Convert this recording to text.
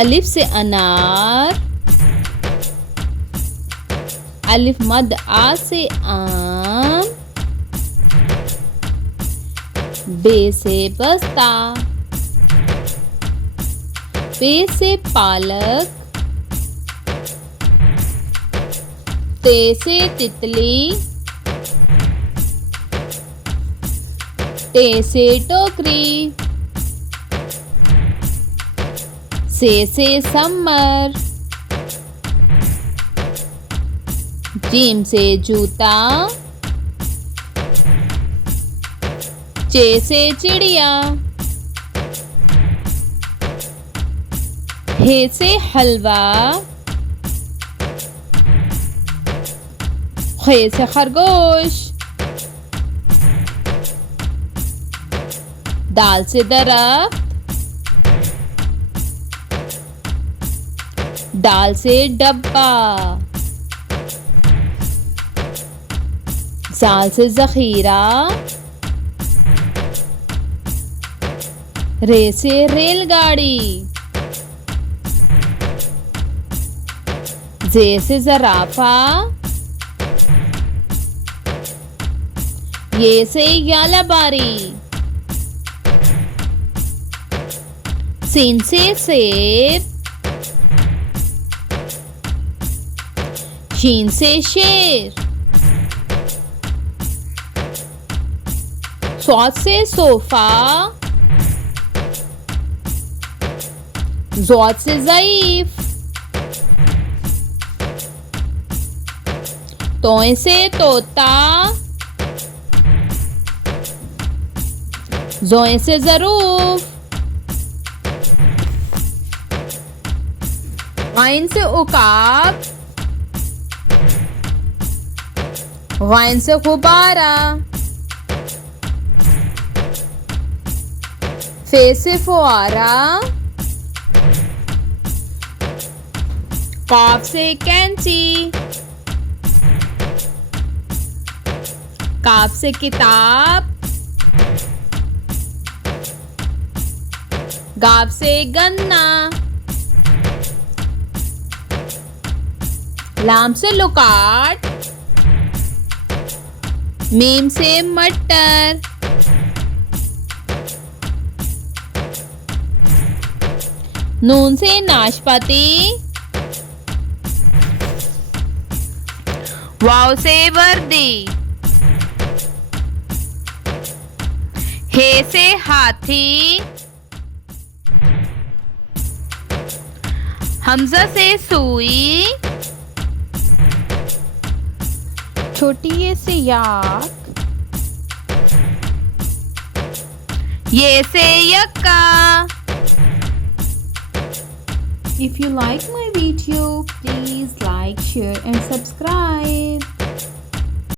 अलिफ से अनार, अलिफ मद आ से आम, बे से बस्ता, पे से पालक, ते से तितली, टे से टोकरी, से समर, जीम से जूता, चे से चिड़िया, हे से हलवा, खे से खरगोश, दाल से दरख्त, दाल से डब्बा, जाल से जखीरा, रे से रेलगाड़ी, जे से जराफा, ये से यालाबारी, सीन से सेब, शीन से शेर, स्वाद से सोफा, ज़ौद से ज़ईफ, तोए से तोता, ज़ोए से ज़रूफ, गाइन से उकाब, गाइन से गुब्बारा, फे से फुआरा, काफ से कैंची, काफ से किताब, गाफ से गन्ना, लाम से लुकाट, मीम से मटर, नून से नाशपाती, वाव से वर्दी, हे से हाथी, हमजा से सुई, छोटी ये से याक, ये से यक्का। If you like my video, please like, share and subscribe.